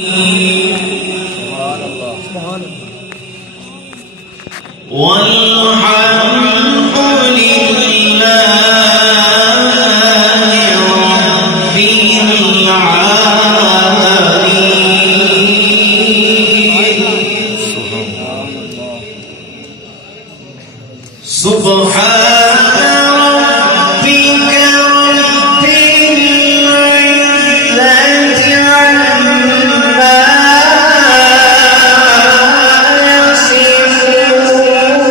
سبحان الله سبحان الله والحمد لله رب العالمين سبحان ربك رب العزة عما يصفون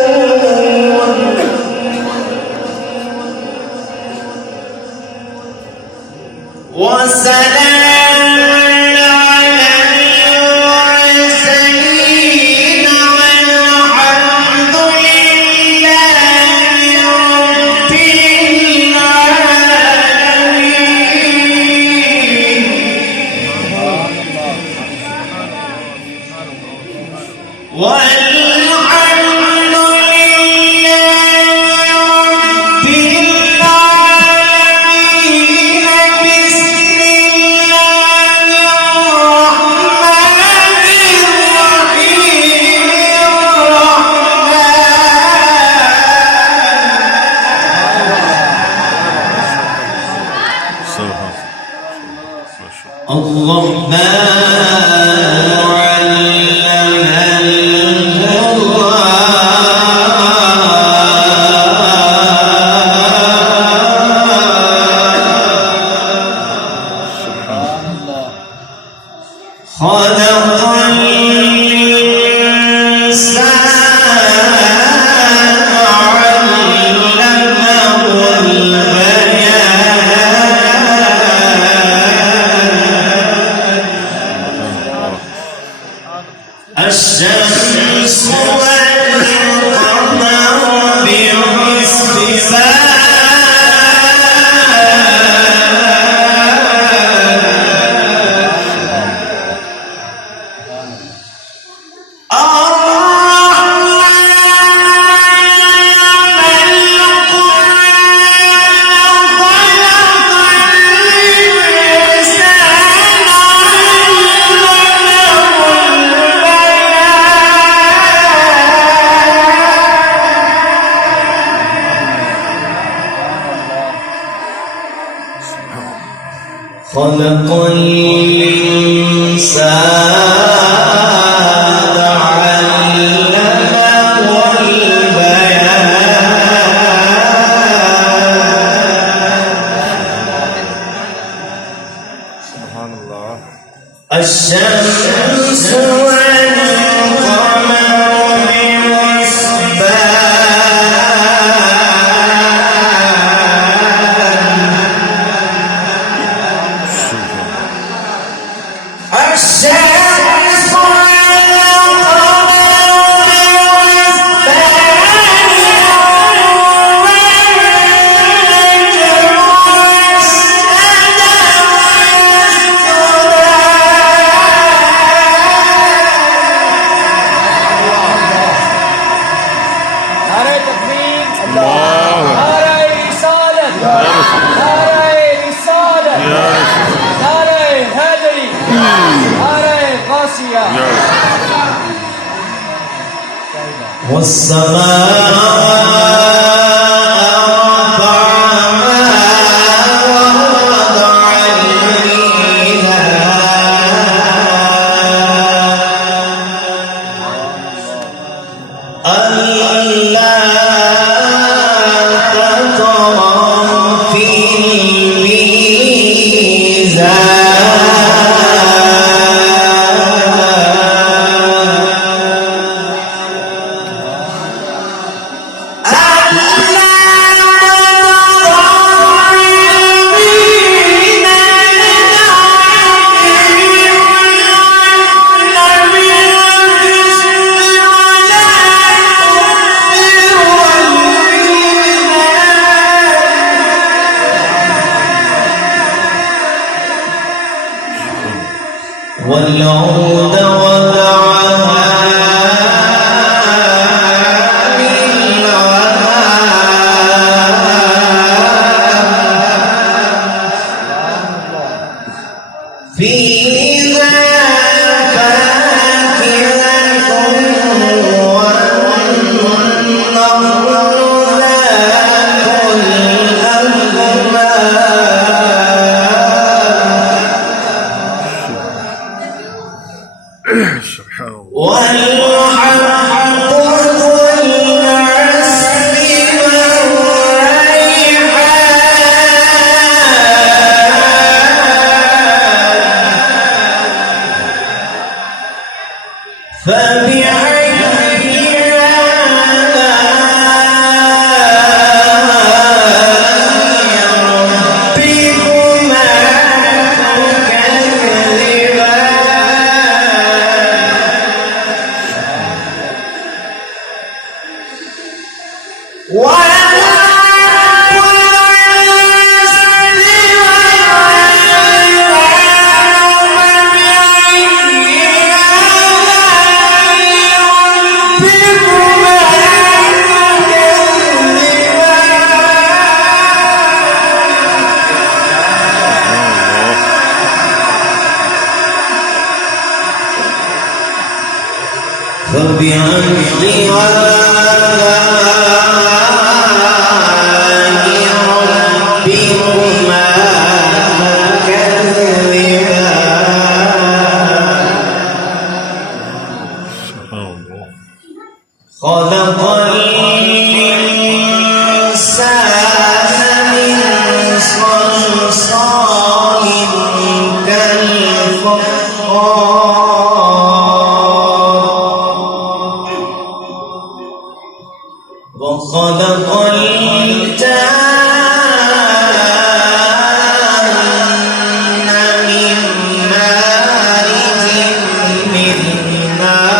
وسلام على المرسلين والحمد لله رب العالمين والحمد لله رب العالمين بسم الله الرحمن الرحيم خلق الإنسان علمه البيان الشمس والقمر بحسبان خلق الإنسان علمه البيان سبحان الله الشمس والقمر بحسبان الشمس نعرہ تکبیر نعرہ رسالت نعرہ رسالت نعرہ حیدری نعرہ غاسیہ والسماء رفعها ووضع الميزان ألا تطغوا في والأرض وضعها للعنام في ذلك سبحان الله. والحب ذو العصف والريحان فبأي خلق الإنسان من صلصال كالفخار وخلق الجان من مارج من نار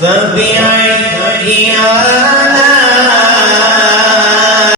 فبأي